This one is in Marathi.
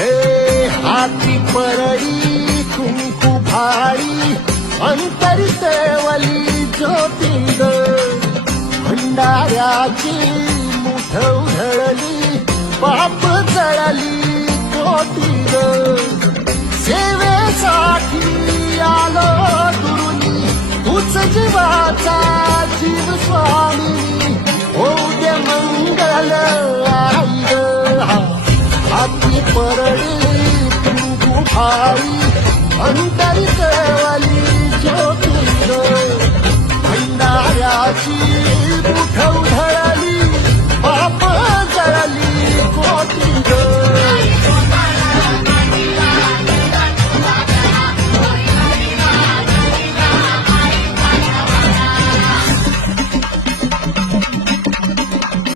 हे हाती परळी कुंकू भाळी अंतरी तेवली ज्योतिंग भंडाऱ्याची मुठ उधळली पाप जळली कोटीग सेवेसाठी आलो दुरुनी तूच जीवाचा जीव स्वामी होऊ दे मंगल आई ग हाती परळी कुंकू भाळी अंतरी तेवली ज्योतिंग भंडाऱ्याची मुठ उधळली